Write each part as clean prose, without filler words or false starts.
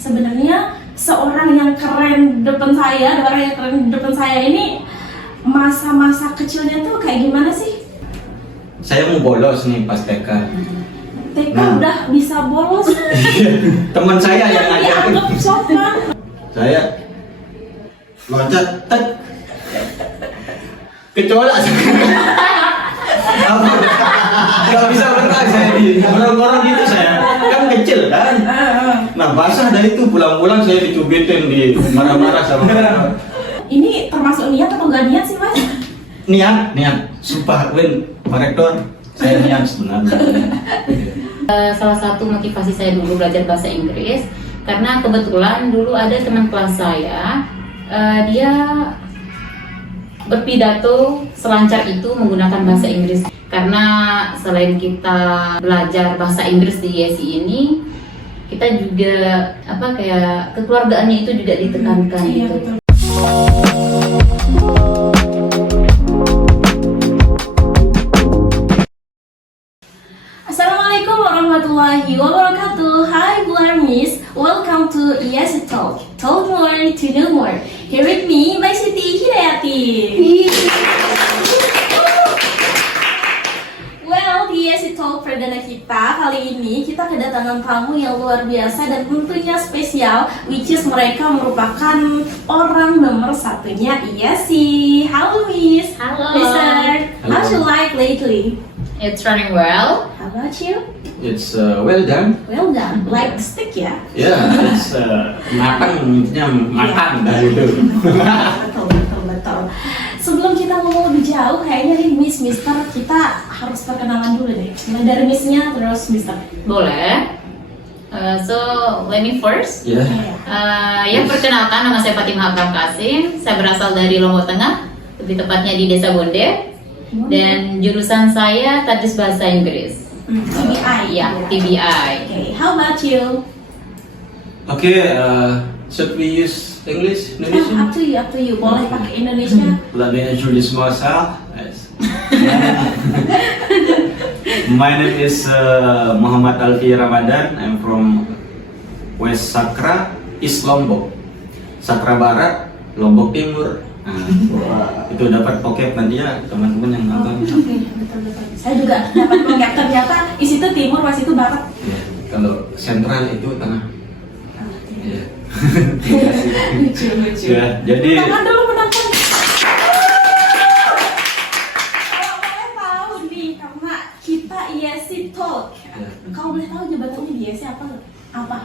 Sebenarnya seorang yang keren depan saya, orang yang keren depan saya ini masa-masa kecilnya tuh kayak gimana sih? Saya mau bolos nih pas TK. TK Nah. udah bisa bolos. Teman saya yang ngajarin. Dianggap sopan. Saya loncat, tek, kecolak. Gak bisa berenang saya di orang-orang gitu saya. Kan kecil kan. Nah basah dari itu pulang-pulang saya dicubitin, di marah-marah sama orang. Ini termasuk niat atau nggak niat sih mas? Niat, sumpah Win, Pak Rektor, saya niat sebenarnya. Salah satu motivasi saya dulu belajar bahasa Inggris karena kebetulan dulu ada teman kelas saya, dia berpidato selancar itu menggunakan bahasa Inggris. Karena selain kita belajar bahasa Inggris di ISI ini, kita juga kayak kekeluargaannya itu juga ditekankan Iya, gitu. betul. Assalamualaikum warahmatullahi wabarakatuh. Hi Blarmis, welcome to ISI Talk. Talk more to know more. Here with me, Mbak Siti Hidayati. Well, di ISI Talk perdana kita kali ini kita kedatangan tamu yang luar biasa dan tentunya spesial, which is mereka merupakan orang nomor satunya ISI. Halo Miss. Halo. Mister. Halo. How's your life lately? It's running well. How about you? It's well done. Well done. Like stick ya? Ya, it's matang, intinya matang Iya. gitu. Betul. Sebelum kita ngomong lebih jauh, kayaknya nih Mister kita harus perkenalan dulu deh. Mulai dari Missnya terus Mister. Boleh. So let me first. Ya, Yang perkenalkan, nama saya Fatimah Akram Kasim. Saya berasal dari Lombok Tengah, lebih tepatnya di Desa Bonde. Dan jurusan saya Tadris Bahasa Inggris. TBI. Ya, TBI. Okay, how about you? oke. Should we use English? Up to you. Boleh pakai Indonesia. Let me introduce myself. Yes. My name is Muhammad Alfi Ramadan. I'm from West Sakra, East Lombok. Sakra Barat, Lombok Timur. Nah, itu dapat pokep nanti ya teman-teman yang nonton. Oke, betul. Saya juga dapat melihat ternyata di situ timur, pas itu barat. Ya, kalau sentral itu tengah. Ya. Lucu. Ya, jadi Menangkan dulu. Kalau boleh tahu nih, karena kita ISI Talk. Kalau boleh tahu jabatannya di ISI apa?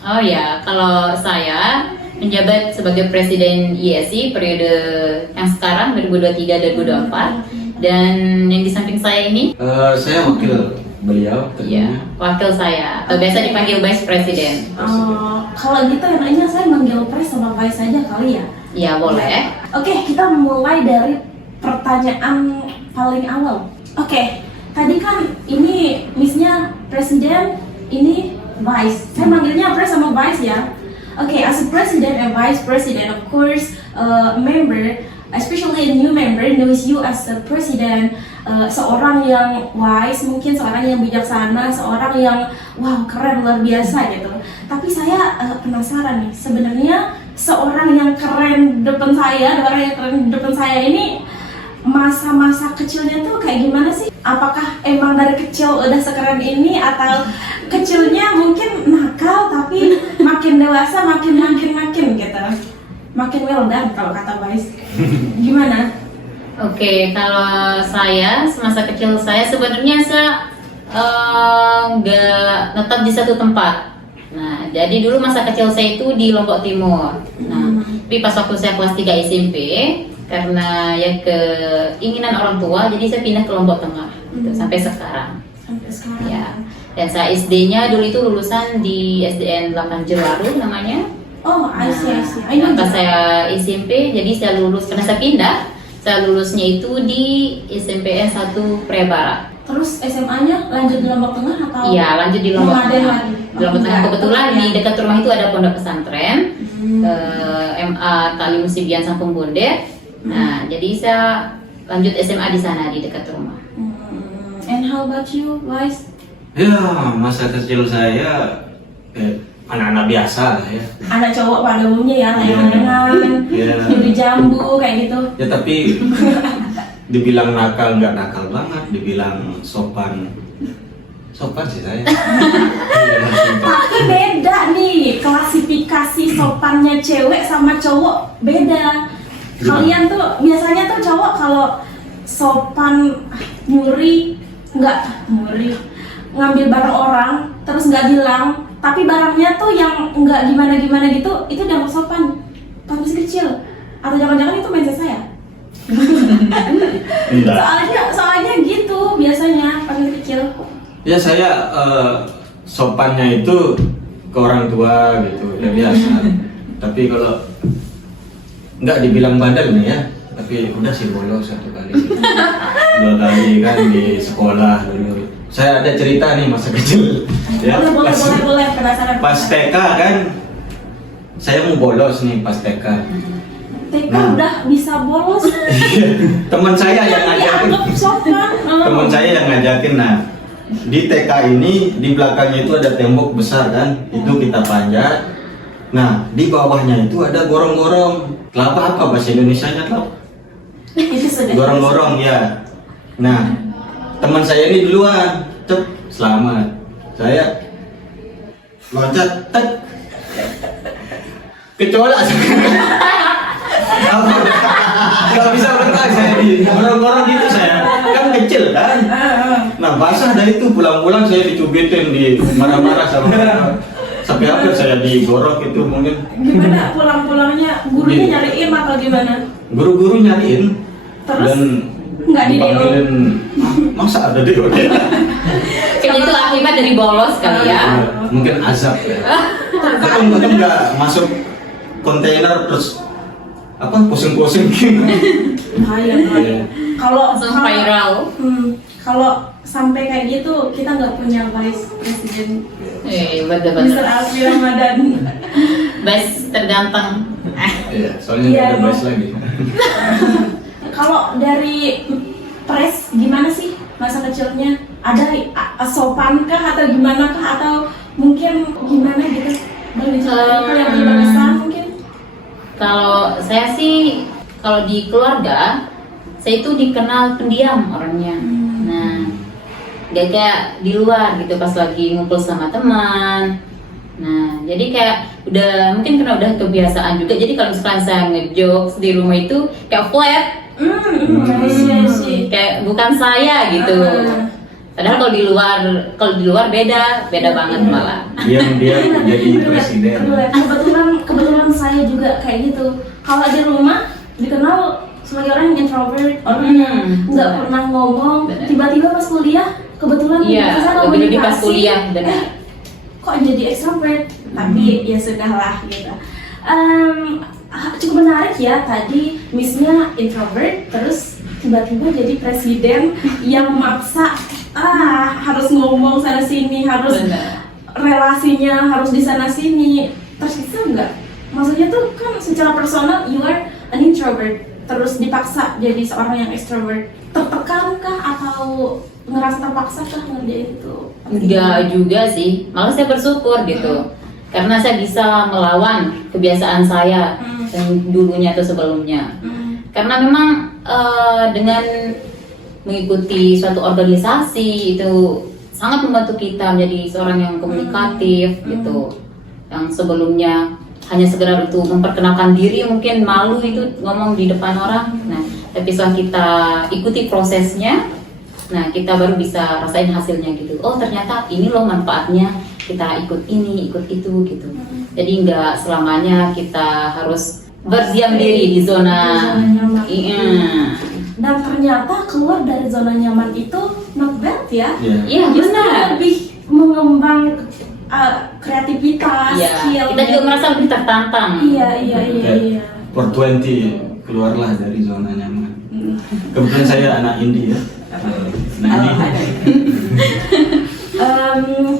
Oh ya, kalau saya menjabat sebagai Presiden ISI periode yang sekarang 2023-2024, dan yang di samping saya ini, saya wakil beliau. ya, wakil saya, atau biasa dipanggil Vice President. Kalau gitu enaknya saya manggil Pres sama Vice saja kali ya. Ya boleh. Oke, kita mulai dari pertanyaan paling awal. Oke, tadi kan ini Missnya Presiden, ini Vice. Saya manggilnya Pres sama Vice ya. Okay, as a president and vice president, of course, member, especially a new member, knows you as a president, seorang yang wise, mungkin seorang yang bijaksana, seorang yang wow keren luar biasa gitu. Tapi saya penasaran nih, sebenarnya seorang yang keren depan saya, orang yang keren depan saya ini masa-masa kecilnya tuh kayak gimana sih? Apakah emang dari kecil udah sekeren ini, atau kecilnya mungkin nakal tapi makin dewasa makin gitu, makin well done kalau kata Vice. Gimana? Oke, kalau saya semasa kecil saya sebenarnya saya nggak tetap di satu tempat. Nah, jadi dulu masa kecil saya itu di Lombok Timur. Nah, tapi pas waktu saya kelas 3 SMP, karena ya keinginan orang tua, jadi saya pindah ke Lombok Tengah gitu, sampai sekarang. Ya. Dan saya SD-nya dulu itu lulusan di SDN 8 Jelaru namanya. Oh, I see. Pas saya SMP, jadi saya lulus, karena saya pindah, saya lulusnya itu di SMPN 1 Pria Barat. Terus SMA-nya lanjut di Lombok Tengah atau? Iya, lanjut di Lombok Nomaden Tengah. lagi? Di Lombok Tengah, kebetulan di dekat rumah itu ada pondok pesantren, MA Ta'lim Musibian Sampung Bonde. Nah, jadi saya lanjut SMA di sana di dekat rumah. And how about you, Vice? Ya, masa kecil saya anak-anak biasa lah ya. Anak cowok pada umumnya ya, layang-layangan, Iya. nyuri jambu kayak gitu. Ya tapi dibilang nakal nggak nakal banget, dibilang sopan sih saya. Tapi beda nih, klasifikasi sopannya cewek sama cowok beda. Kalian tuh biasanya tuh cowok kalau sopan nyuri ngambil barang orang terus nggak bilang, tapi barangnya tuh yang nggak gimana gitu, itu dianggap sopan. Pas masih kecil atau jangan-jangan itu mindset saya. Enggak. Soalnya gitu biasanya pas masih kecil. Ya saya sopannya itu ke orang tua gitu, udah biasa. Tapi kalau nggak dibilang bandel nih ya, tapi udah sih bolos 1 kali, 2 kali kan di sekolah dulu. Saya ada cerita nih masa kecil. Ya, Boleh, penasaran. pas TK kan, saya mau bolos nih pas TK. TK Nah. udah bisa bolos. Teman saya yang ngajakin. Dianggap sopan. Teman saya yang ngajakin. Nah, di TK ini di belakangnya itu ada tembok besar kan, itu kita panjat. Nah, di bawahnya itu ada gorong-gorong. Kelapa apa bahasa Indonesianya kelapa? Itu sudah. Gorong-gorong ya. Nah, teman saya ini duluan, selamat. Saya loncat, kecolak. Gak bisa bertahan saya di gorong-gorong gitu, saya kan kecil kan. Nah, basah dah itu, pulang-pulang saya dicubitin, di marah-marah sama sampai hampir saya digorok itu mungkin. Gimana pulang-pulangnya? Gurunya nyariin atau gimana? Guru-guru nyariin. Terus? Dan Nggak di DO? dipanggilin, masa ada DO? Kayaknya itu akibat dari bolos kali ya. Mungkin azab ya. Tapi untung nggak masuk kontainer terus apa pusing-pusing gitu. Bahaya. Kalau Langsung viral. Kalau sampai kayak gitu kita nggak punya vice president. Mr. Betul-betul. Alfi Ramadan. Best terganteng. Iya, soalnya Iya, nggak ada emang. bahas lagi. Kalau dari pres gimana sih masa kecilnya? Ada sopan kah atau gimana kah atau mungkin gimana gitu? Boleh diceritain kalau yang lebih besar mungkin? Kalau saya sih, kalau di keluarga, saya itu dikenal pendiam orangnya. Nah, gak kayak di luar gitu pas lagi ngumpul sama teman. Nah, jadi kayak mungkin karena udah kebiasaan juga. Jadi kalau misalkan saya ngejokes di rumah itu kayak flat, I see. kayak bukan saya gitu. Padahal kalau di luar beda banget malah. Dia jadi presiden. Kebetulan saya juga kayak gitu. Kalau di rumah dikenal sebagai orang yang introvert, orang yang nggak pernah ngomong. Benar. Tiba-tiba pas kuliah, kebetulan Iya, saya lebih pas komunikasi. kuliah benar. Kok jadi extrovert? Tapi ya sudahlah gitu. Cukup menarik ya tadi Miss-nya introvert, terus tiba-tiba jadi presiden yang maksa harus ngomong sana sini, harus Benar. relasinya harus di sana sini. Tersiksa nggak? Maksudnya tuh kan secara personal you are an introvert, terus dipaksa jadi seorang yang extrovert. Tertekan kah atau ngerasa terpaksa kah ngerjain itu? Enggak juga sih, malah saya bersyukur gitu. Karena saya bisa melawan kebiasaan saya yang dulunya atau sebelumnya. Karena memang dengan mengikuti suatu organisasi itu sangat membantu kita menjadi seorang yang komunikatif gitu. Yang sebelumnya hanya sekedar untuk memperkenalkan diri, mungkin malu itu ngomong di depan orang. Nah, tapi setelah kita ikuti prosesnya, nah kita baru bisa rasain hasilnya gitu. Oh ternyata ini loh manfaatnya kita ikut ini, ikut itu gitu. Jadi nggak selamanya kita harus berdiam diri di zona nyaman. Iya. Dan ternyata keluar dari zona nyaman itu not bad ya. Iya Justru benar. lebih mengembang kreativitas, Iya. skill. Kita juga merasa lebih tertantang. Iya. 420 keluarlah dari zona nyaman. Kebetulan saya anak indie ya. Nah,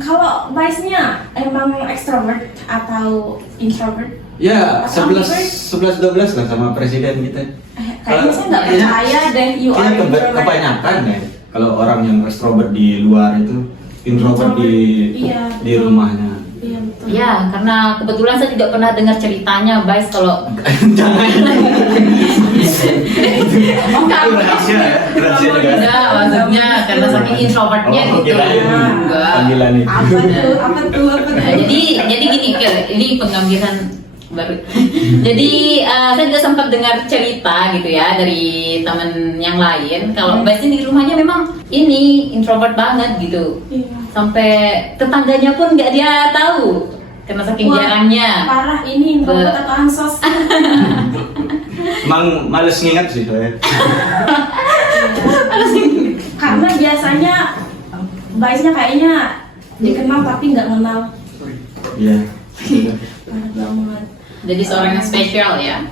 Kalau Vice-nya emang extrovert atau introvert? ya Atau 11-12 lah sama presiden kita. Kayaknya saya nggak percaya deh you are Kayaknya introvert. kebanyakan ya kalau orang yang extrovert di luar itu introvert di Iya, di betul. rumahnya. Iya betul. Ya, karena kebetulan saya juga pernah dengar ceritanya, Vice, kalau Jangan. oh Itu rahasia ya, rahasia juga. enggak, maksudnya karena saking introvertnya Oh, gitu. kirain Enggak. panggilan itu. Apa tuh? Nah, jadi gini, ini pengambilan baru. Jadi saya juga sempat dengar cerita gitu ya dari teman yang lain kalau Vice ini di rumahnya memang ini introvert banget gitu. Iya. Sampai tetangganya pun nggak dia tahu karena saking Wah, jarangnya. Parah ini introvert atau ansos. Emang males ngingat sih saya. Karena biasanya Vice-nya kayaknya dikenal tapi nggak kenal. Iya. Parah banget. Jadi seorang yang spesial ya.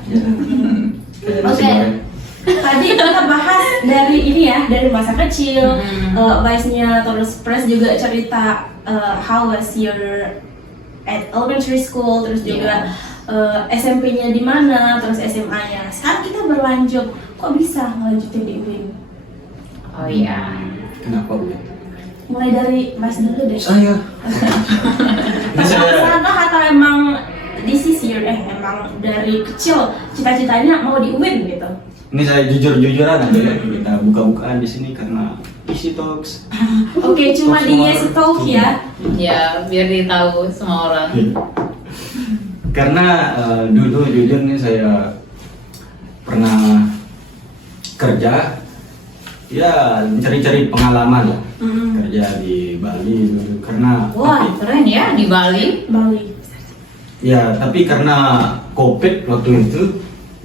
Oke. Tadi kita bahas dari ini ya, dari masa kecil, Vice-nya, terus Pres juga cerita how was your at elementary school, terus juga SMP-nya di mana, terus SMA-nya. Sekarang kita berlanjut, kok bisa ngelanjutin di UIN? Oh iya. Kenapa Bu? Mulai dari Vice dulu deh. Saya. Ini Pas saya. sana atau emang this is your emang dari kecil cita-citanya mau di UIN gitu? Ini saya jujur-jujuran aja ya. Kita buka-bukaan di sini karena Easy Talks. Oke, cuma di Yes Talk ya. Ya, biar ditahu semua orang. Karena dulu jujur nih saya pernah kerja, ya cari-cari pengalaman lah. Kerja di Bali dulu karena Wah, keren ya di Bali. Bali. ya tapi karena COVID waktu itu,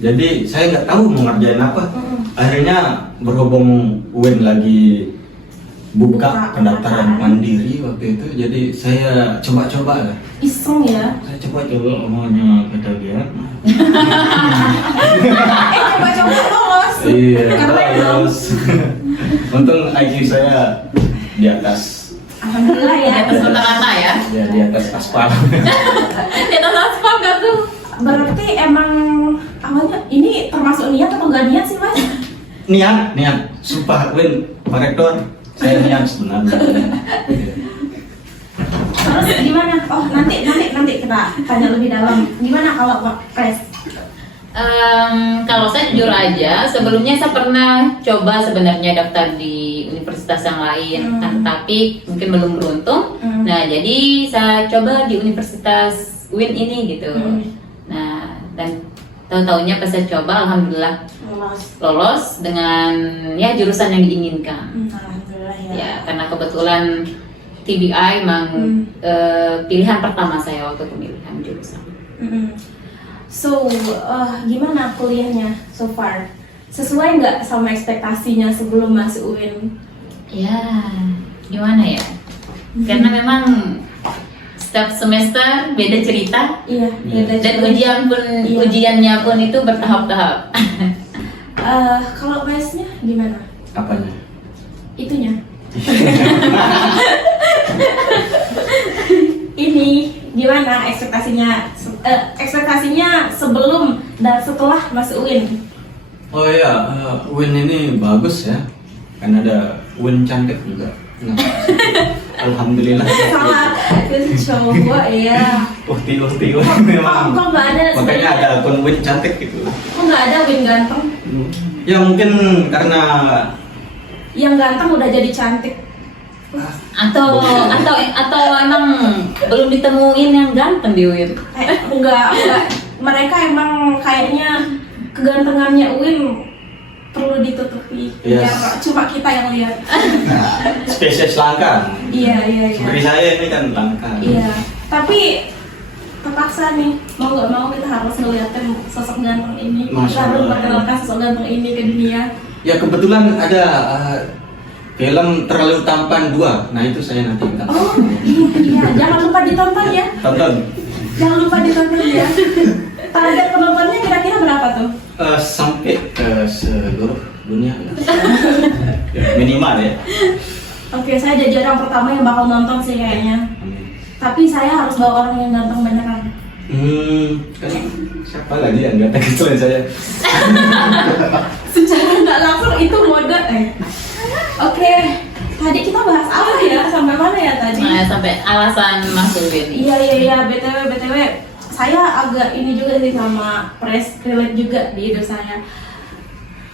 jadi saya nggak tahu mau ngerjain apa. Akhirnya berhubung UIN lagi buka pendaftaran mandiri waktu itu, jadi saya coba-coba lah. Iseng ya. Saya coba-coba omongnya kata dia. Coba-coba lolos. Iya, Keren dong. terus untung IQ saya di atas, Alhamdulillah Di ya. atas rata-rata ya. ya di atas aspal. Di atas aspal kan tuh. Berarti emang awalnya ini termasuk niat atau nggak niat sih Mas? niat, sumpah Win, Pak Rektor, saya niat sebenarnya. Terus gimana? Oh nanti kita tanya lebih dalam. Gimana kalau Pak Pres? Kalau saya jujur aja, sebelumnya saya pernah coba sebenarnya daftar di universitas yang lain, tapi mungkin belum beruntung. Nah, jadi saya coba di Universitas UIN ini gitu. Nah, dan tahu-taunya pas saya coba, alhamdulillah lolos dengan ya jurusan yang diinginkan. Alhamdulillah ya. Ya, karena kebetulan TBI memang pilihan pertama saya waktu pemilihan jurusan. So, gimana kuliahnya so far? Sesuai nggak sama ekspektasinya sebelum masuk UIN? Ya, gimana ya? Karena memang setiap semester beda cerita Iya. dan ujian pun Iya. ujiannya pun itu bertahap-tahap. Kalau Vice-nya gimana? Apanya? Itunya. Ini gimana ekspektasinya? Ekspektasinya sebelum dan setelah masuk UIN? Oh iya, UIN ini bagus ya, kan ada UIN cantik juga. Nah, alhamdulillah. Salah, itu cowok ya. Ukti Kok memang. nggak ada? Makanya ada akun UIN cantik gitu. Kok nggak ada UIN ganteng? Ya mungkin karena Yang ganteng udah jadi cantik. Atau emang belum ditemuin yang ganteng di UIN. Enggak. Mereka emang kayaknya kegantengannya UIN perlu ditutupi. Yes. Biar cuma kita yang lihat. spesies langka. Iya. Seperti saya ini kan langka. Iya. Tapi terpaksa nih, mau nggak mau kita harus ngeliatin sosok ganteng ini. Masya Kita harus Allah. memperkenalkan sosok ganteng ini ke dunia. Ya kebetulan ada film Terlalu Tampan 2. Nah itu saya nanti minta. Oh iya. Jangan lupa ditonton ya. Tonton. Jangan lupa ditonton ya. Target penontonnya kira-kira berapa tuh? Sampai ke seluruh dunia. Ya, minimal ya. Oke, saya jadi orang pertama yang bakal nonton sih kayaknya. Tapi saya harus bawa orang yang ganteng beneran. Kan siapa lagi yang ganteng selain saya? Secara nggak langsung itu mode. Oke, tadi kita bahas apa ya? Sampai mana ya tadi? Nah, sampai alasan masuk ini. Iya, BTW. Saya agak ini juga sih sama press relate juga di hidup saya.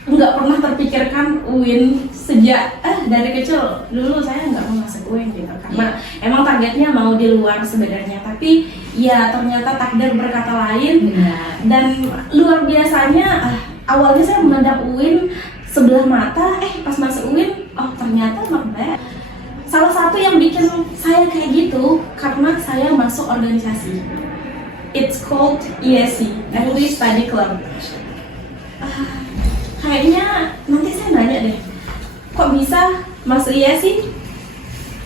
Nggak pernah terpikirkan UIN sejak dari kecil. Dulu saya nggak mau masuk UIN gitu, karena emang targetnya mau di luar sebenarnya. Tapi ya ternyata takdir berkata lain. Dan luar biasanya awalnya saya memandang UIN sebelah mata, pas masuk UIN, oh ternyata not bad. Salah satu yang bikin saya kayak gitu karena saya masuk organisasi. It's called ESC, Early Study Club. Kayaknya nanti saya nanya deh, kok bisa masuk ESC?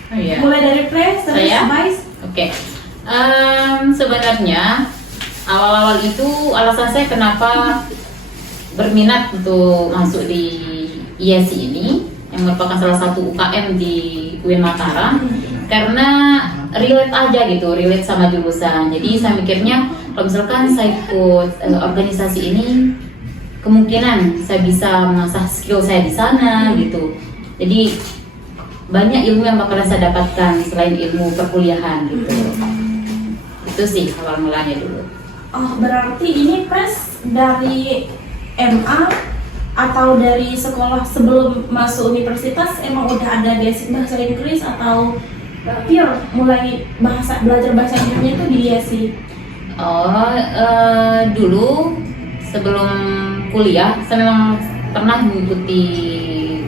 Oh, iya. Mulai dari press, terus Saya? vice. Oke. Sebenarnya awal-awal itu alasan saya kenapa berminat untuk masuk di ISC ini yang merupakan salah satu UKM di UIN Mataram, karena relate aja gitu, relate sama jurusan. Jadi saya mikirnya kalau misalkan saya ikut organisasi ini, kemungkinan saya bisa mengasah skill saya di sana gitu. Jadi banyak ilmu yang bakalan saya dapatkan selain ilmu perkuliahan gitu. Itu sih awal mulanya dulu. Oh, berarti ini press dari MA atau dari sekolah sebelum masuk universitas emang udah ada basic bahasa Inggris, atau pure mulai belajar bahasa Inggrisnya itu di ISC? Dulu sebelum kuliah saya memang pernah mengikuti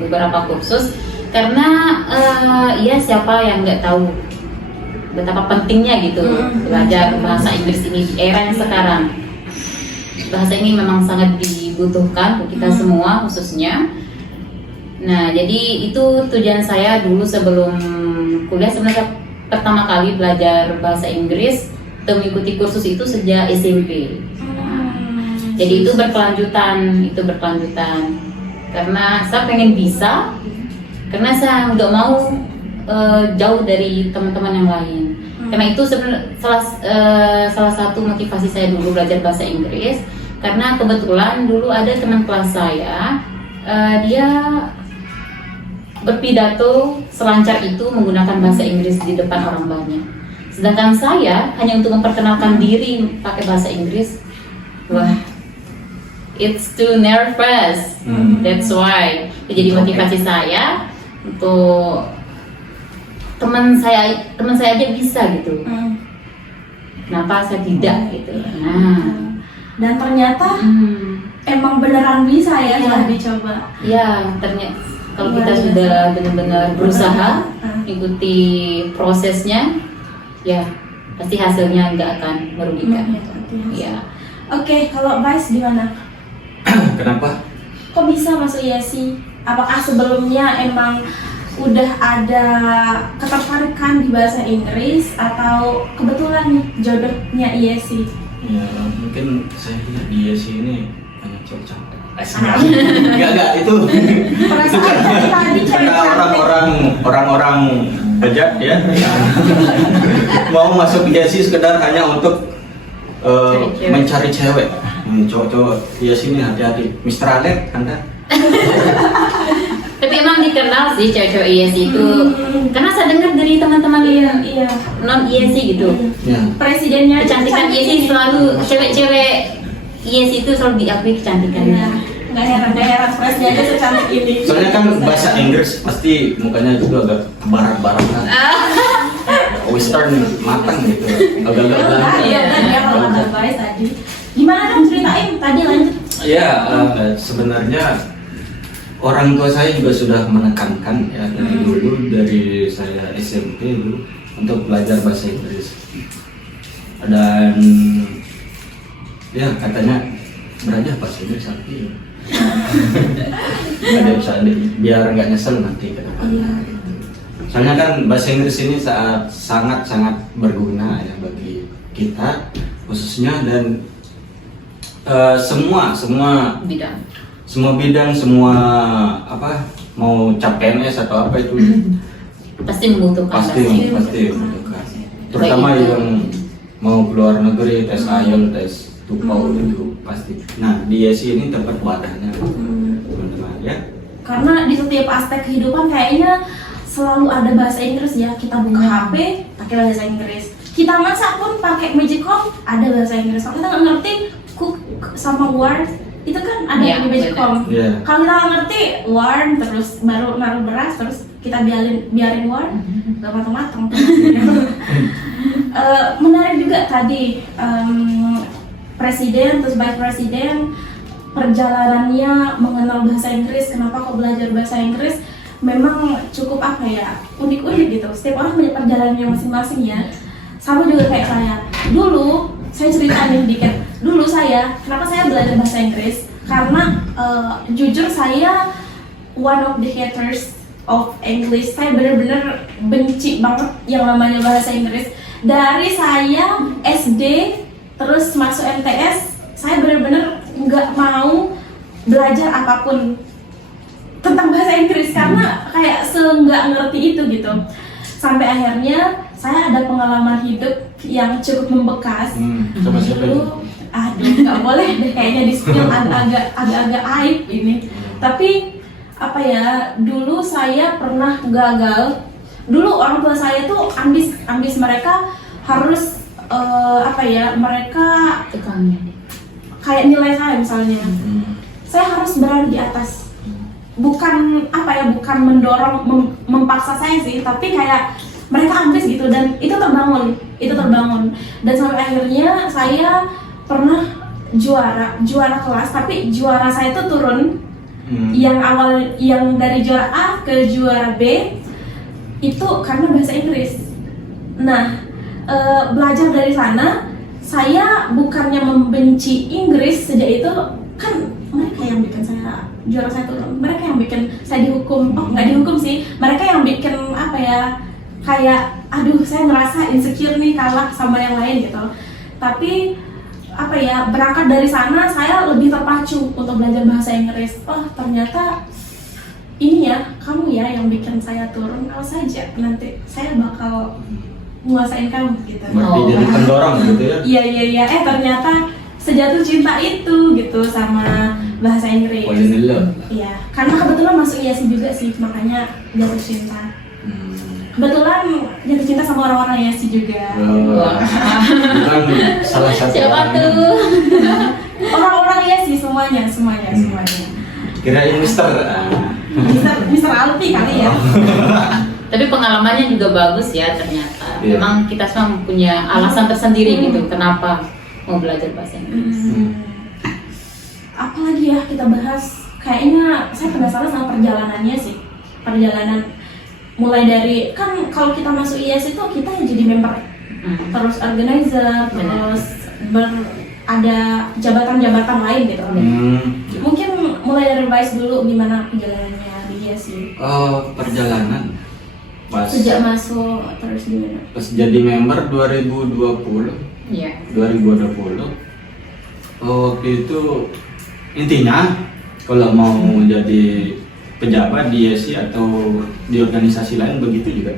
beberapa kursus, karena siapa yang nggak tahu betapa pentingnya gitu belajar bahasa Inggris ini di era yang sekarang. Bahasa ini memang sangat dibutuhkan untuk kita semua khususnya. Nah, jadi itu tujuan saya dulu sebelum kuliah. Sebenarnya pertama kali belajar bahasa Inggris dan mengikuti kursus itu sejak SMP. Jadi itu berkelanjutan. Karena saya pengen bisa, karena saya nggak mau jauh dari teman-teman yang lain. Karena itu sebenarnya salah satu motivasi saya dulu belajar bahasa Inggris. Karena kebetulan dulu ada teman kelas saya, dia berpidato selancar itu menggunakan bahasa Inggris di depan orang banyak. Sedangkan saya hanya untuk memperkenalkan diri pakai bahasa Inggris, wah, it's too nervous. That's why. Jadi motivasi saya untuk teman saya aja bisa gitu. Kenapa saya tidak gitu? Nah. Dan ternyata emang beneran bisa ya setelah dicoba. Ya, ternyata kalau kita sudah benar-benar berusaha ikuti prosesnya, ya pasti hasilnya nggak akan merugikan. Ya. Oke, kalau Vice gimana? Kenapa? Kok bisa masuk ISC? Apakah sebelumnya emang udah ada ketertarikan di bahasa Inggris, atau kebetulan nih jodohnya ISC? Ya mungkin saya lihat di ISC ini banyak cowok cantik. Enggak itu karena orang-orang bejat ya mau masuk ISC sekedar hanya untuk mencari cewek. Cowok-cowok ISC ini hati-hati. Mr. Alek, Anda? Tapi emang dikenal sih cewek-cewek ISC itu, karena saya dengar dari teman-teman non ISC gitu. Presidennya Kecantikan ISC selalu, cewek-cewek ISC itu selalu diakui kecantikannya. Nggak heran presnya aja secantik ini. Soalnya kan bahasa Inggris pasti mukanya juga agak barat-baratan. Western matang gitu. Agak-agak belanda. Iya kan ya, kalau ada Vice tadi. Gimana dong, ceritain tadi, lanjut. Ya, sebenarnya orang tua saya juga sudah menekankan ya dari dulu, dari saya SMP dulu untuk belajar bahasa Inggris. Dan ya katanya belajar bahasa Inggris tapi ada bisa biar nggak nyesel nanti ke depan. Soalnya kan bahasa Inggris ini sangat berguna ya bagi kita khususnya, dan semua bidang, semua apa, mau cap PNS atau apa itu pasti membutuhkan pasti membutuhkan. Terutama yang mau keluar negeri, tes IELTS, tes TOEFL itu pasti. Nah, di ISC ini tempat wadahnya teman-teman ya. Karena di setiap aspek kehidupan kayaknya selalu ada bahasa Inggris ya. Kita buka HP pakai bahasa Inggris. Kita masak pun pakai Magicom ada bahasa Inggris. Kalau kita nggak ngerti cook sama Word itu kan ada Iya, di Magicom. Iya. Kalau kita nggak ngerti warm terus baru naruh beras terus kita biarin warm nggak matang-matang. Menarik juga tadi presiden terus vice presiden perjalanannya mengenal bahasa Inggris. Kenapa kok belajar bahasa Inggris? Memang cukup apa ya, unik-unik gitu. Setiap orang punya perjalanannya masing-masing ya. Sama juga kayak saya. Dulu saya cerita nih dikit. Dulu saya, kenapa saya belajar bahasa Inggris? Karena jujur saya one of the haters of English. Saya bener-bener benci banget yang namanya bahasa Inggris. Dari saya SD terus masuk MTS, saya bener-bener nggak mau belajar apapun tentang bahasa Inggris karena kayak nggak ngerti itu gitu. Sampai akhirnya saya ada pengalaman hidup yang cukup membekas. Sama siapa itu? Aduh, nggak boleh deh kayaknya di spill, agak-agak aib ini. Tapi apa ya, dulu saya pernah gagal. Dulu orang tua saya tuh ambis mereka harus apa ya, mereka Tukangnya. kayak nilai saya misalnya. Saya harus berada di atas. Bukan apa ya, bukan mendorong, memaksa saya sih, tapi kayak mereka ambis gitu dan itu terbangun. Dan sampai akhirnya saya pernah juara kelas, tapi juara saya itu turun. Yang dari juara A ke juara B itu karena bahasa Inggris. Nah, belajar dari sana, saya bukannya membenci Inggris sejak itu, kan mereka yang bikin saya juara saya turun, mereka yang bikin saya dihukum. Oh, nggak dihukum sih, mereka yang bikin apa ya, kayak aduh saya ngerasa insecure nih kalah sama yang lain gitu. Tapi apa ya, berangkat dari sana saya lebih terpacu untuk belajar bahasa Inggris. Oh ternyata ini ya, kamu ya yang bikin saya turun. Kalau saja nanti saya bakal nguasain kamu gitu. Berarti jadi pendorong gitu ya? Iya. Ternyata sejatuh cinta itu gitu sama bahasa Inggris. Falling in love. Iya, karena kebetulan masuk IASI juga sih, makanya jatuh cinta. Kebetulan jatuh cinta sama orang-orang IASI juga. Bukan salah satu Siapa orang. tuh? Orang-orang IASI semuanya. Kirain Mister. Mister Alfi kali ya. Tapi pengalamannya juga bagus ya ternyata. Iya. Memang kita semua punya alasan tersendiri gitu kenapa mau belajar bahasa Inggris. Apalagi ya kita bahas, kayaknya saya penasaran sama perjalanannya sih. Perjalanan mulai dari, kan kalau kita masuk IAS itu kita jadi member, terus organizer, terus ada jabatan-jabatan lain gitu. Mungkin mulai dari Vice dulu, gimana perjalanannya di IAS ini? Oh, perjalanan pas Sejak masuk terus gimana? pas jadi member 2020. Iya. 2020. Waktu itu intinya kalau mau jadi pejabat di IASI atau di organisasi lain begitu juga,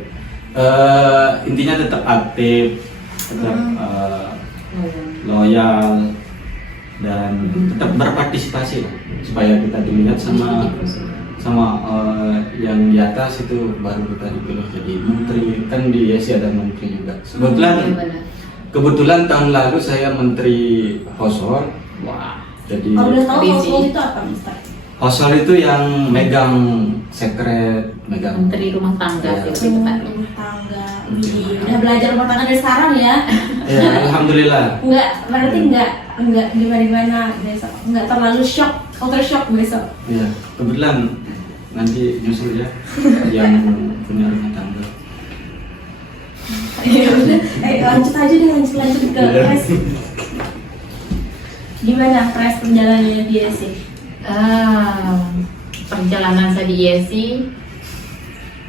intinya tetap aktif, tetap loyal dan tetap berpartisipasi lah, supaya kita dilihat sama yang di atas itu, baru kita dipilih jadi menteri. Kan di IASI ada menteri juga. Kebetulan tahun lalu saya menteri Household. Wah. Jadi Kalau udah tahu Busy. household itu apa, Mister? Household itu yang megang sekret, megang Menteri rumah tangga Ya. sih lebih tepatnya. Rumah tangga. Udah belajar rumah tangga dari sekarang ya? Ya, alhamdulillah. Berarti enggak gimana besok. Enggak terlalu culture shock besok. Ya, kebetulan nanti nyusul ya yang punya rumah tangga. Ya udah, lanjut ke Pres. Gimana Pres perjalanannya di IASI? Perjalanan saya di IASI,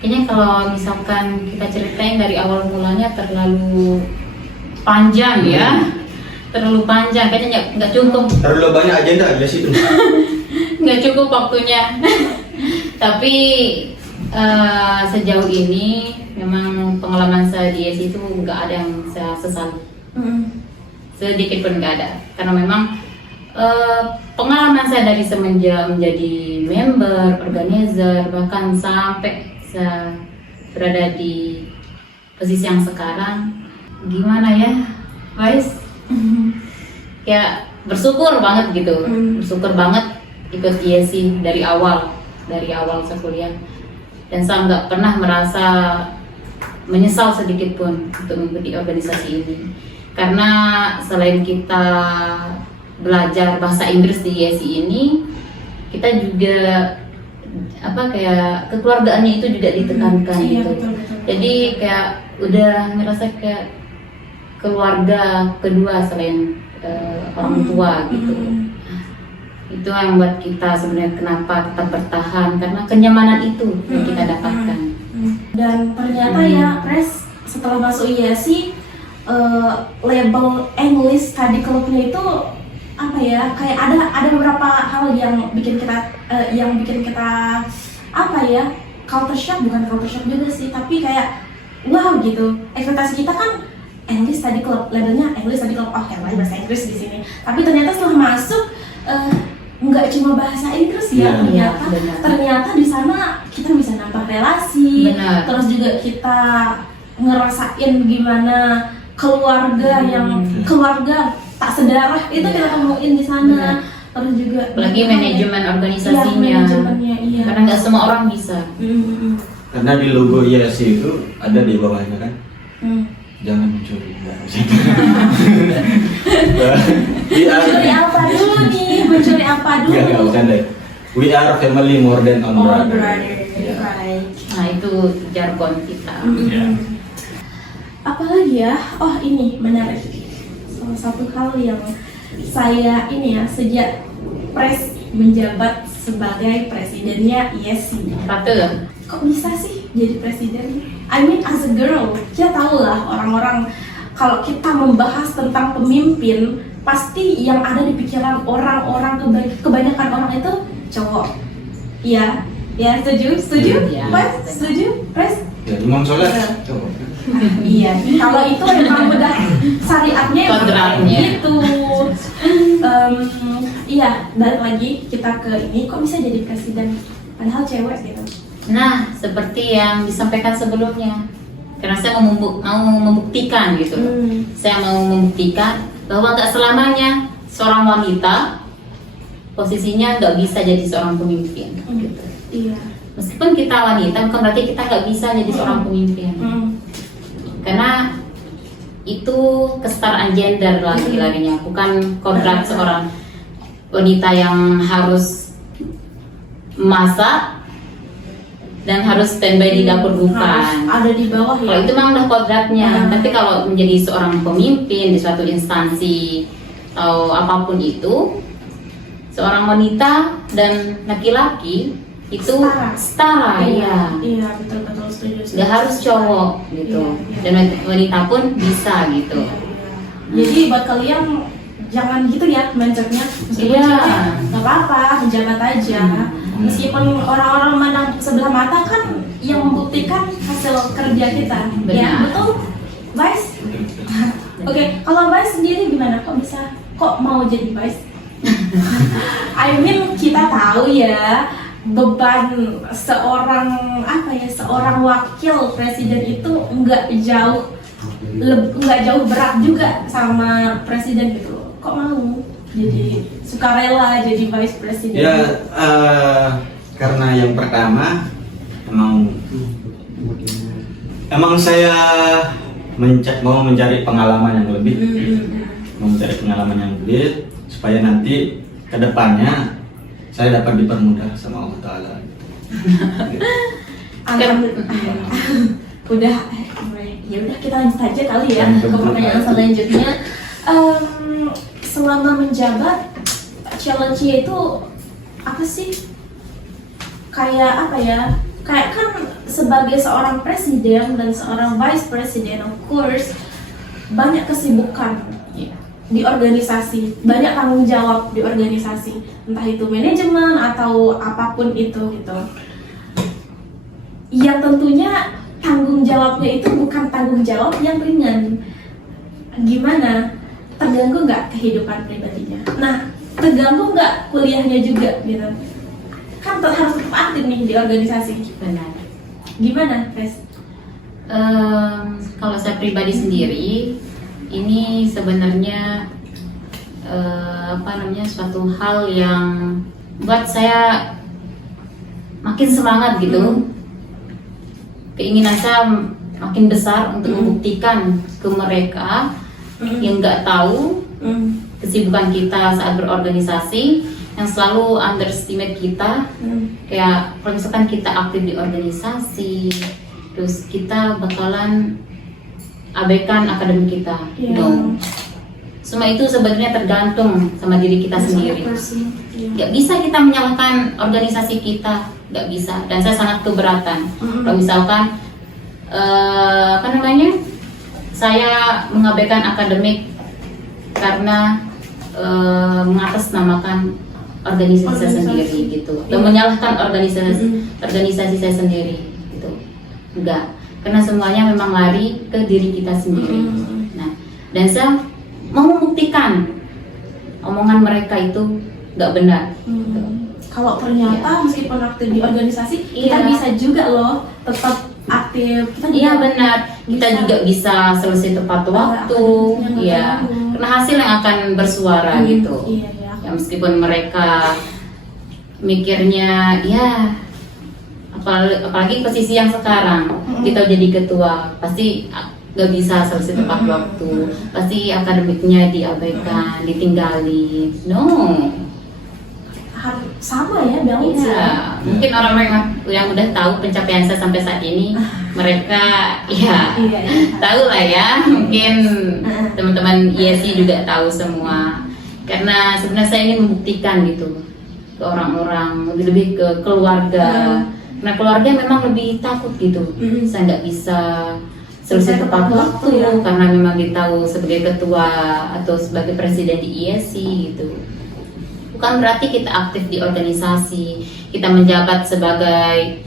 kayaknya kalau misalkan kita ceritain dari awal mulanya terlalu panjang ya, terlalu panjang, kayaknya nggak cukup. Terlalu banyak agenda di situ. Nggak cukup waktunya. Tapi sejauh ini memang pengalaman saya di IASI itu nggak ada yang saya sesali, sedikit pun nggak ada. Karena memang pengalaman saya dari semenjak menjadi member, organizer, bahkan sampai saya berada di posisi yang sekarang, gimana ya, guys? Kayak bersyukur banget gitu, bersyukur banget ikut ISI dari awal saya kuliah, dan saya nggak pernah merasa menyesal sedikit pun untuk mengikuti organisasi ini, karena selain kita belajar bahasa Inggris di ISI ini, kita juga kayak kekeluargaannya itu juga ditekankan Iya, gitu. betul. Jadi kayak udah ngerasa kayak keluarga kedua selain orang tua gitu. Itu yang buat kita sebenarnya kenapa tetap bertahan, karena kenyamanan itu yang kita dapatkan. Dan ternyata ya, Pres, setelah masuk ISI, label English Study Club-nya itu apa ya, kayak ada beberapa hal yang bikin kita apa ya, culture shock juga sih, tapi kayak wow gitu. Ekspektasi kita kan English Study Club, labelnya English Study Club, yang lain bahasa Inggris di sini. Tapi ternyata setelah masuk nggak cuma bahasa Inggris ya, ternyata di sana kita bisa nambah relasi. Benar. Terus juga kita ngerasain gimana keluarga tak sedarah itu kita temuin di sana. Terus juga Apalagi manajemen organisasinya, iya. karena nggak semua orang bisa. Karena di logo ISI itu ada di bawahnya kan, jangan mencuri. Mencuri apa dulu? Enggak, bukan deh. We are family more than on brother. Right. Nah itu jargon kita. Apalagi ya? Oh ini menarik. Salah satu hal yang saya sejak Pres menjabat sebagai presidennya ISI. Satu, Kok bisa sih jadi presiden? I mean as a girl, kita tahu lah orang-orang kalau kita membahas tentang pemimpin, pasti yang ada di pikiran orang-orang kebanyakan orang itu cowok. Iya, setuju? Iya. Pres, setuju? Pres? Ya, Imam sholat cowok. Iya, kalau itu memang udah syariatnya emang Kodratnya. gitu. Iya, balik lagi kita ke ini, kok bisa jadi presiden padahal cewek gitu. nah seperti yang disampaikan sebelumnya, karena saya mau membuktikan gitu. Saya mau membuktikan bahwa nggak selamanya seorang wanita posisinya nggak bisa jadi seorang pemimpin. Gitu. Iya. Meskipun kita wanita, bukan berarti kita nggak bisa jadi seorang pemimpin. Karena itu kesetaraan gender lagi-laginya, bukan kodrat seorang wanita yang harus masak dan harus standby di dapur, Harus bukan. ada di bawah Kalau ya. itu memang udah kodratnya. Tapi kalau menjadi seorang pemimpin di suatu instansi atau apapun itu, seorang wanita dan laki-laki itu setara, ya. Iya, betul setuju. Nggak harus cowok gitu. Iya. Dan wanita pun bisa gitu. Jadi buat kalian jangan gitu ya mindsetnya, meskipun Iya. cewek nggak apa-apa, menjabat aja. Meskipun orang-orang memandang sebelah mata, kan yang membuktikan hasil kerja kita. Ya, Benar. betul, Vice? Oke, kalau Vice sendiri gimana? Kok mau jadi Vice? I mean kita tahu ya beban seorang wakil presiden itu nggak jauh berat juga sama presiden gitu. Kok mau jadi sukarela jadi vice president? Ya, karena yang pertama emang saya mau mencari pengalaman yang lebih, supaya nanti kedepannya saya dapat dipermudah sama Allah Ta'ala. Udah, ya udah kita lanjut aja kali ya ke pertanyaan selanjutnya. Selama menjabat, challenge-nya itu apa sih? Kayak apa ya? Kayak kan sebagai seorang presiden dan seorang vice president, of course banyak kesibukan di organisasi, banyak tanggung jawab di organisasi, entah itu manajemen atau apapun itu gitu. Yang tentunya tanggung jawabnya itu bukan tanggung jawab yang ringan. Gimana? Terganggu nggak kehidupan pribadinya? Nah, terganggu nggak kuliahnya juga gitu? Kan harus tetap aktif nih di organisasi. Benar. Gimana, Pres? Kalau saya pribadi sendiri, ini sebenarnya suatu hal yang buat saya makin semangat gitu. Keinginan saya makin besar untuk membuktikan ke mereka yang nggak tahu kesibukan kita saat berorganisasi, yang selalu underestimate kita. Kayak kalau misalkan kita aktif di organisasi, terus kita bakalan abaikan akademik kita. No. Semua itu sebenarnya tergantung sama diri kita sendiri. Gak bisa kita menyalahkan organisasi kita, gak bisa. Dan saya sangat keberatan kalau misalkan saya mengabaikan akademik karena mengatasnamakan organisasi saya sendiri gitu, atau menyalahkan organisasi saya sendiri gitu. Enggak, karena semuanya memang lari ke diri kita sendiri. Nah, dan saya mau membuktikan omongan mereka itu nggak benar. Kalau ternyata meskipun aktif di organisasi, kita bisa juga loh tetap aktif. Iya benar, kita juga bisa selesai tepat waktu. Iya, karena hasil yang akan bersuara gitu. Iya. Ya meskipun mereka mikirnya ya, apalagi posisi yang sekarang kita jadi ketua, pasti gak bisa selesai tepat waktu, pasti akademiknya diabaikan, ditinggalin. No, sama ya, balance ya. Mungkin orang-orang yang udah tahu pencapaian saya sampai saat ini, mereka ya tahu lah ya. Mungkin teman-teman ISI juga tahu semua. Karena sebenarnya saya ingin membuktikan gitu ke orang-orang, lebih ke keluarga. Nah keluarga memang lebih takut gitu. Saya nggak bisa selesai tepat waktu karena memang ditahu sebagai ketua atau sebagai presiden di ISI gitu. Bukan berarti kita aktif di organisasi, kita menjabat sebagai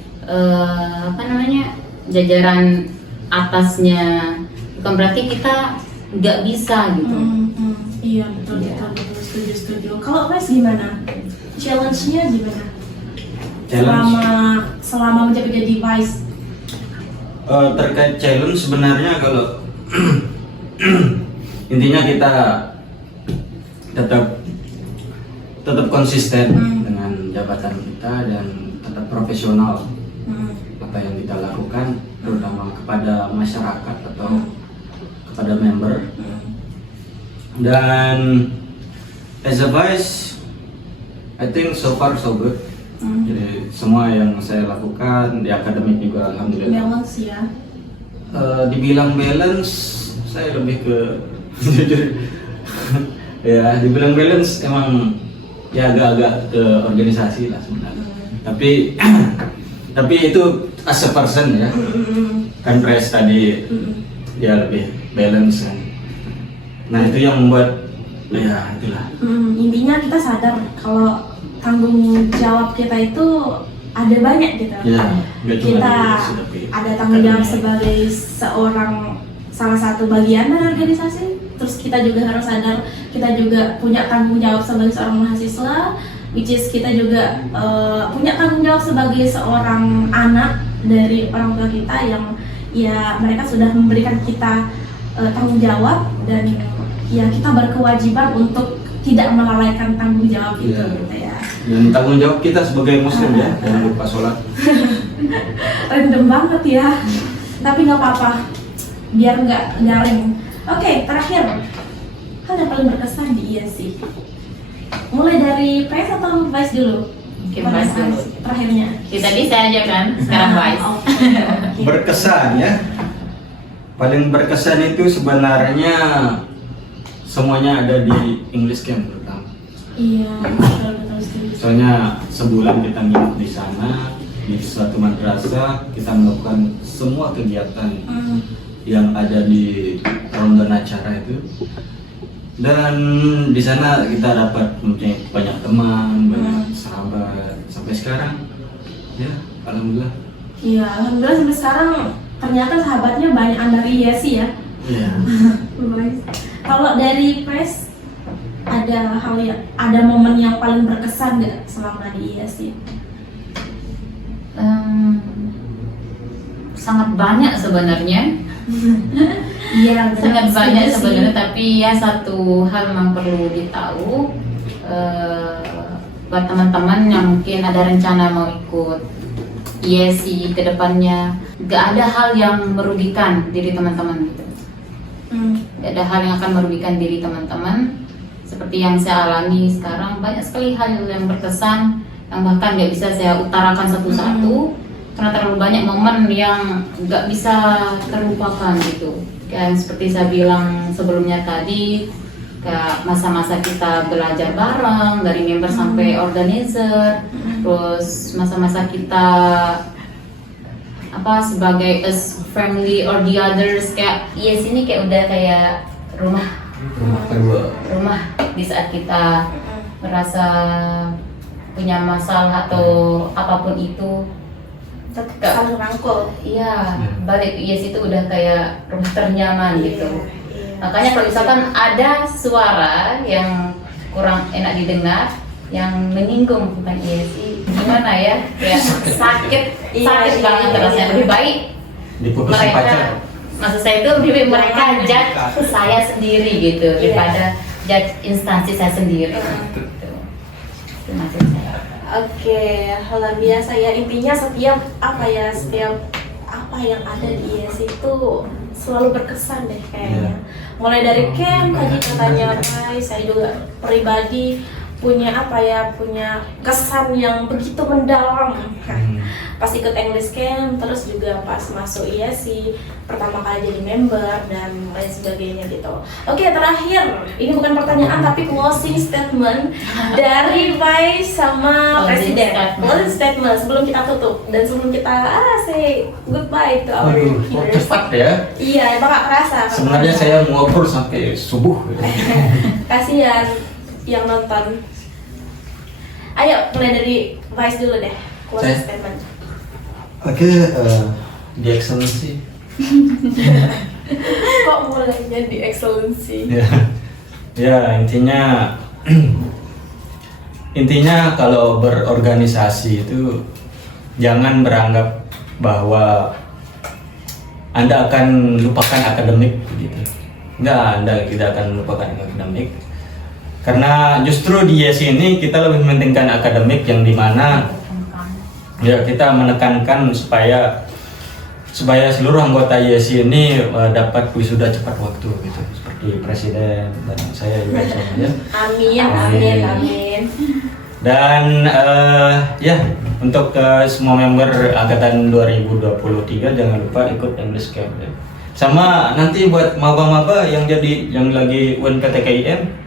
jajaran atasnya, bukan berarti kita nggak bisa gitu. Iya betul, setuju. Kalau Mas gimana? Challenge-nya gimana? Selama menjabat jadi vice. Terkait challenge sebenarnya kalau intinya kita tetap konsisten dengan jabatan kita dan tetap profesional apa yang kita lakukan, terutama kepada masyarakat atau kepada member. Dan as a vice, I think so far so good. Jadi semua yang saya lakukan di akademik juga alhamdulillah. Balance ya. Dibilang balance, saya lebih ke ya dibilang balance emang ya agak-agak ke organisasi lah sebenarnya. Tapi itu as a person ya. Kan Pres tadi dia lebih balance kan. Nah itu yang membuat ya itulah. Intinya kita sadar kalau tanggung jawab kita itu ada banyak gitu. Ya, kita ada tanggung jawab sebagai salah satu bagian dari organisasi. Terus kita juga harus sadar kita juga punya tanggung jawab sebagai seorang mahasiswa, which is kita juga punya tanggung jawab sebagai seorang anak dari orang tua kita yang ya mereka sudah memberikan kita tanggung jawab, dan ya kita berkewajiban untuk tidak melalaikan tanggung jawab itu gitu ya. Dan tanggung jawab kita sebagai muslim ya, jangan lupa sholat. Random banget ya, tapi nggak apa-apa, biar nggak garing. Oke, terakhir, hal yang paling berkesan di ISI. Mulai dari Pres atau Vice dulu? Oke, Vice dulu. Terakhirnya. Tadi saya aja kan, sekarang Vice. Okay. Berkesan ya. Paling berkesan itu sebenarnya semuanya ada di English Camp terutama. Iya, betul setuju. Soalnya sebulan kita nginep di sana, di suatu madrasah, kita melakukan semua kegiatan yang ada di rundown acara itu. Dan di sana kita dapat mempunyai banyak teman, banyak sahabat sampai sekarang. Ya, alhamdulillah. Iya, alhamdulillah sampai sekarang ternyata sahabatnya banyak dari ISI ya. Iya. Kalau dari Pres, ada momen yang paling berkesan nggak selama di ISI? sangat banyak sebenarnya. Iya, Sangat benar. banyak Setuju sih. sebenarnya, tapi ya satu hal memang perlu ditahu buat teman-teman yang mungkin ada rencana mau ikut IESI ke depannya, gak ada hal yang merugikan diri teman-teman gitu. Gak ada hal yang akan merugikan diri teman-teman. Seperti yang saya alami sekarang, banyak sekali hal yang berkesan yang bahkan gak bisa saya utarakan satu-satu karena terlalu banyak momen yang gak bisa terlupakan gitu. Kan seperti saya bilang sebelumnya tadi, kayak masa-masa kita belajar bareng dari member sampai organizer, terus masa-masa kita apa sebagai as family or the others, kayak yes ini kayak udah kayak rumah di saat kita merasa punya masalah atau apapun itu, Tetap saling rangkul. iya balik yes itu udah kayak rumah ternyaman gitu. Iya. Makanya kalau misalkan ada suara yang kurang enak didengar, yang menyinggung tentang IESI, gimana ya? Ya sakit Iya, banget iya, rasanya. iya. Lebih baik Diputusin pacar. mereka, maksud saya itu lebih baik mereka judge saya sendiri gitu Iya. daripada judge instansi saya sendiri. Gitu. Itu maksud saya. Oke, luar biasa ya. Intinya setiap apa yang ada di IES itu selalu berkesan deh kayaknya. Mulai dari camp tadi katanya Rai, saya juga pribadi punya punya kesan yang begitu mendalam. Pas ikut English Camp, terus juga pas masuk IESI, pertama kali jadi member dan lain sebagainya gitu. Oke, terakhir, ini bukan pertanyaan tapi closing statement dari Vice sama Closing Presiden. statement. Closing statement sebelum kita tutup dan sebelum kita say goodbye to our Aduh, kok viewers. cepat ya. Iya, emang gak kerasa. Sebenarnya saya mau ngobrol sampai subuh. Kasihan yang nonton. Ayo, mulai dari Vice dulu deh. Closing Saya? statement. Oke, di excellency. Kok mulainya di excellency? Ya intinya kalau berorganisasi itu jangan beranggap bahwa Anda akan lupakan akademik gitu. Enggak, Anda tidak akan lupakan akademik. Karena justru di IESI ini kita lebih mementingkan akademik, yang dimana ya kita menekankan supaya seluruh anggota IESI ini dapat wisuda cepat waktu gitu, seperti Presiden dan saya juga ya. Amin. Dan ya untuk semua member angkatan 2023 jangan lupa ikut English Camp ya. Sama nanti buat maba-maba yang lagi UNPTKIM,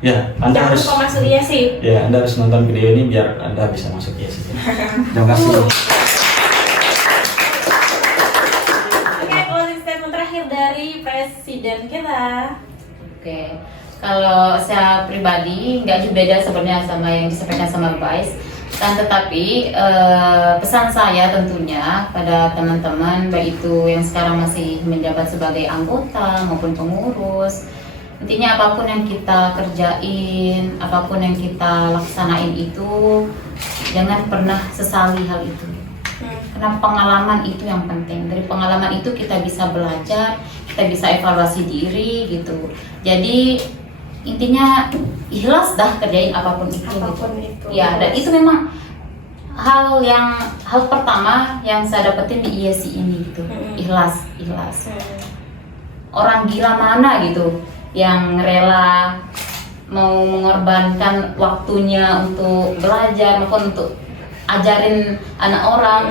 ya Anda Jangan harus lupa masuk IESI. ya Anda harus nonton video ini biar Anda bisa masuk IESI. Terima kasih. Oke, closing statement terakhir dari Presiden kita. Oke, kalau saya pribadi nggak jauh beda sebenarnya sama yang disampaikan sama Vice, dan tetapi pesan saya tentunya pada teman-teman baik itu yang sekarang masih menjabat sebagai anggota maupun pengurus, intinya apapun yang kita kerjain, apapun yang kita laksanain itu jangan pernah sesali hal itu. Karena pengalaman itu yang penting. Dari pengalaman itu kita bisa belajar, kita bisa evaluasi diri gitu. Jadi intinya ikhlas dah kerjain apapun itu. Apapun gitu. itu. Ya, dan itu memang hal pertama yang saya dapetin di IESI ini gitu. Ikhlas. Orang gila mana gitu yang rela mau mengorbankan waktunya untuk belajar maupun untuk ajarin anak orang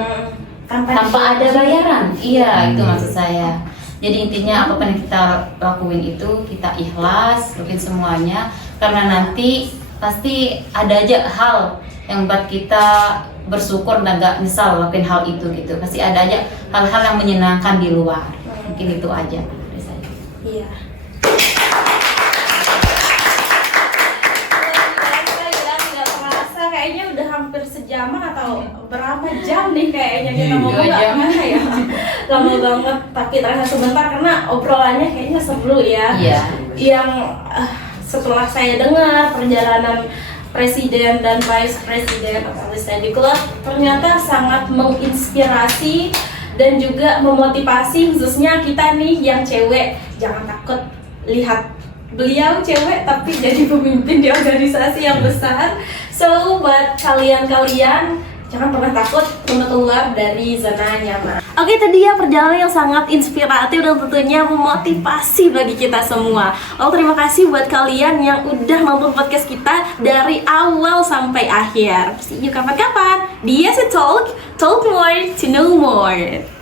tanpa ada bayaran. Iya, itu maksud saya. Jadi intinya apapun yang kita lakuin itu kita ikhlas, lakuin semuanya, karena nanti pasti ada aja hal yang buat kita bersyukur dan gak nyesal lakuin hal itu gitu. Pasti ada aja hal-hal yang menyenangkan di luar. Mungkin itu aja dari saya. Iya. Tidak terasa kayaknya udah hampir sejaman atau berapa jam nih kayaknya kita ngomong 2 jam. gimana ya. Lama banget tapi terasa sebentar karena obrolannya kayaknya seru ya. Iya. Yang setelah saya dengar perjalanan Presiden dan Vice Presiden atau Study Club ternyata sangat menginspirasi dan juga memotivasi khususnya kita nih yang cewek. Jangan takut lihat beliau cewek tapi jadi pemimpin di organisasi yang besar. So buat kalian-kalian jangan pernah takut untuk keluar dari zona nyaman. Oke, tadi ya perjalanan yang sangat inspiratif dan tentunya memotivasi bagi kita semua. Terima kasih buat kalian yang udah nonton podcast kita dari awal sampai akhir. See you kapan-kapan di Yes It Talk more to know more.